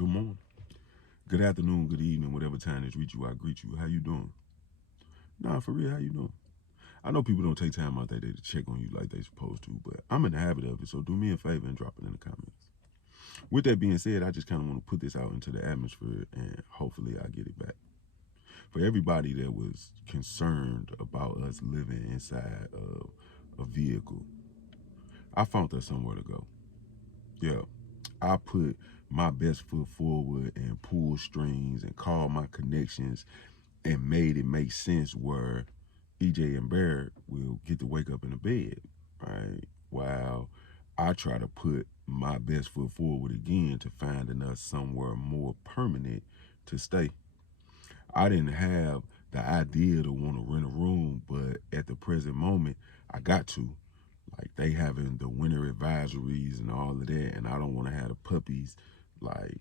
Good morning, good afternoon, good evening, whatever time it's reach you, I greet you. How you doing? Nah, for real, how you doing? I know people don't take time out their day to check on you like they supposed to, but I'm in the habit of it, so do me a favor and drop it in the comments. With that being said, I just kind of want to put this out into the atmosphere and hopefully I get it back. For everybody that was concerned about us living inside of a vehicle, I found us somewhere to go. Yeah, I put my best foot forward and pulled strings and called my connections and made it make sense where EJ and Barrett will get to wake up in the bed, right? While I try to put my best foot forward again to finding us somewhere more permanent to stay. I didn't have the idea to want to rent a room, but at the present moment, I got to. Like they having the winter advisories and all of that, and I don't want to have the puppies like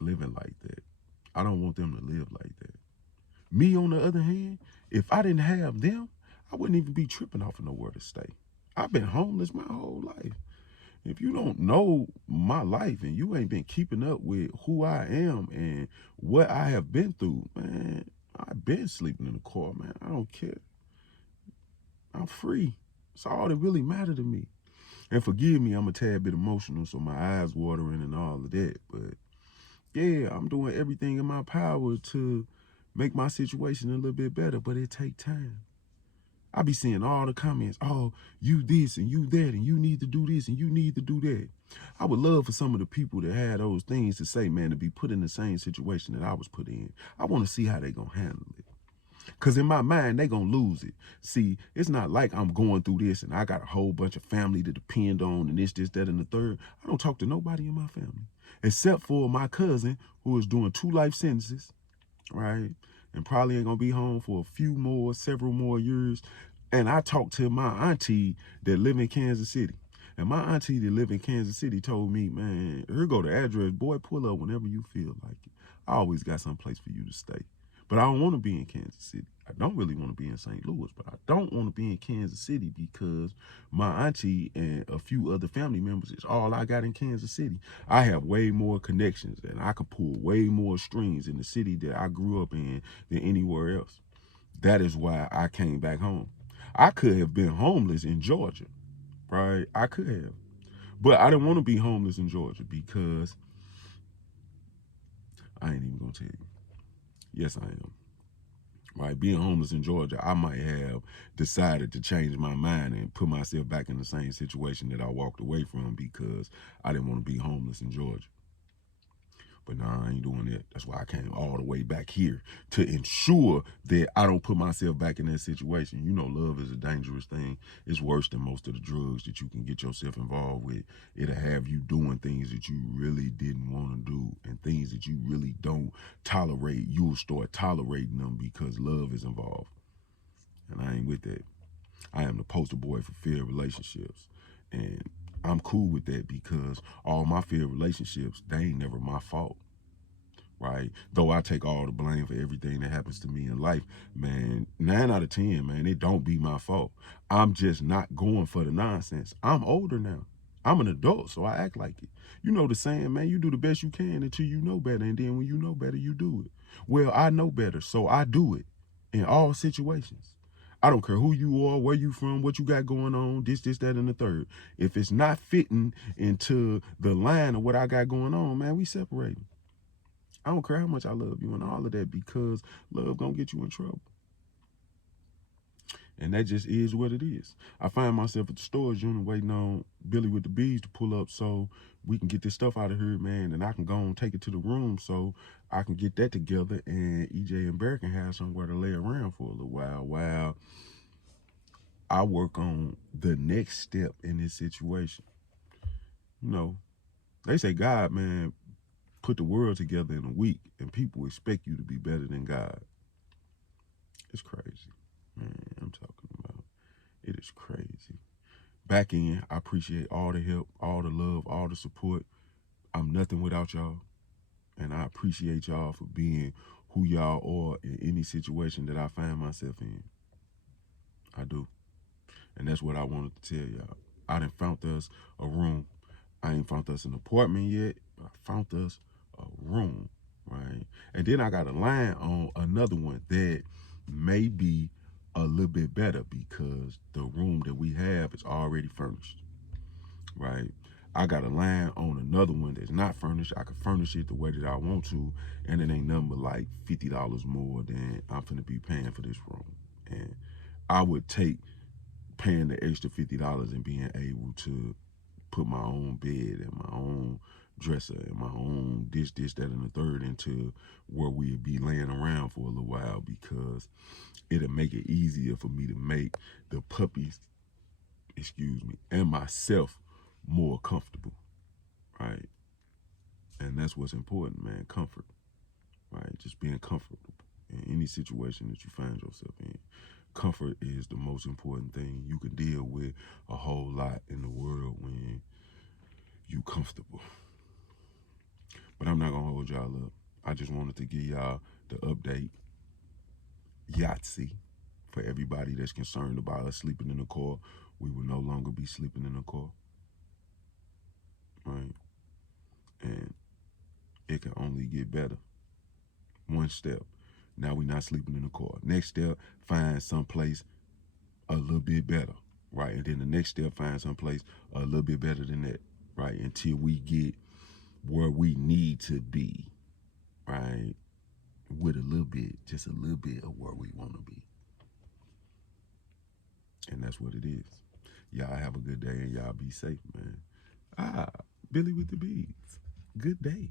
living like that. I don't want them to live like that. Me, on the other hand, if I didn't have them, I wouldn't even be tripping off of nowhere to stay. I've been homeless my whole life. If you don't know my life and you ain't been keeping up with who I am and what I have been through, man, I've been sleeping in the car, man. I don't care. I'm free. It's all that really matter to me. And forgive me, I'm a tad bit emotional, so my eyes watering and all of that. But yeah, I'm doing everything in my power to make my situation a little bit better, but it take time. I be seeing all the comments, oh, you this and you that, and you need to do this and you need to do that. I would love for some of the people that had those things to say, man, to be put in the same situation that I was put in. I want to see how they gonna handle it. Cause in my mind, they gonna lose it. See, it's not like I'm going through this and I got a whole bunch of family to depend on and this, that, and the third. I don't talk to nobody in my family. Except for my cousin who is doing 2 life sentences, right? And probably ain't gonna be home for a few more, several more years. And I talked to my auntie that live in Kansas City. And my auntie that live in Kansas City told me, man, here go the address. Boy, pull up whenever you feel like it. I always got some place for you to stay. But I don't want to be in Kansas City. I don't really want to be in St. Louis, but I don't want to be in Kansas City because my auntie and a few other family members is all I got in Kansas City. I have way more connections and I could pull way more strings in the city that I grew up in than anywhere else. That is why I came back home. I could have been homeless in Georgia, right? I could have. But I didn't want to be homeless in Georgia because I ain't even gonna tell you. Yes, I am. Right, being homeless in Georgia, I might have decided to change my mind and put myself back in the same situation that I walked away from because I didn't want to be homeless in Georgia. But nah, I ain't doing that. That's why I came all the way back here to ensure that I don't put myself back in that situation. You know, love is a dangerous thing. It's worse than most of the drugs that you can get yourself involved with. It'll have you doing things that you really didn't want to do and things that you really don't tolerate. You'll start tolerating them because love is involved. And I ain't with that. I am the poster boy for failed relationships. And I'm cool with that because all my failed relationships, they ain't never my fault, right? Though I take all the blame for everything that happens to me in life, man, 9 out of 10, man, it don't be my fault. I'm just not going for the nonsense. I'm older now. I'm an adult, so I act like it. You know the saying, man, you do the best you can until you know better, and then when you know better, you do it. Well, I know better, so I do it in all situations. I don't care who you are, where you from, what you got going on, this, that, and the third. If it's not fitting into the line of what I got going on, man, we separate. I don't care how much I love you and all of that because love gonna get you in trouble. And that just is what it is. I find myself at the storage unit waiting on Billy with the bees to pull up so we can get this stuff out of here, man, and I can go and take it to the room so I can get that together and EJ and Bear can have somewhere to lay around for a little while I work on the next step in this situation. You know, they say God, man, put the world together in a week and people expect you to be better than God. It's crazy. Man, I'm talking about it is crazy. Back in, I appreciate all the help, all the love, all the support. I'm nothing without y'all. And I appreciate y'all for being who y'all are in any situation that I find myself in. I do. And that's what I wanted to tell y'all. I done found us a room. I ain't found us an apartment yet, but I found us a room, right? And then I got a line on another one that may be a little bit better because the room that we have is already furnished, right? I got a line on another one that's not furnished. I can furnish it the way that I want to, and it ain't nothing but like $50 more than I'm finna be paying for this room. And I would take paying the extra $50 and being able to put my own bed and my own dresser and my own this, that, and the third into where we'd be laying around for a little while because it'll make it easier for me to make the puppies, and myself more comfortable, right? And that's what's important, man. Comfort, right? Just being comfortable in any situation that you find yourself in. Comfort is the most important thing. You can deal with a whole lot in the world when you comfortable. But I'm not gonna hold y'all up. I just wanted to give y'all the update. Yahtzee. For everybody that's concerned about us sleeping in the car, we will no longer be sleeping in the car. Right? And it can only get better. One step. Now we're not sleeping in the car. Next step, find someplace a little bit better. Right? And then the next step, find someplace a little bit better than that. Right? Until we get where we need to be. Right? With a little bit, just a little bit of where we want to be. And that's what it is. Y'all have a good day and y'all be safe, man. Billy with the beads. Good day.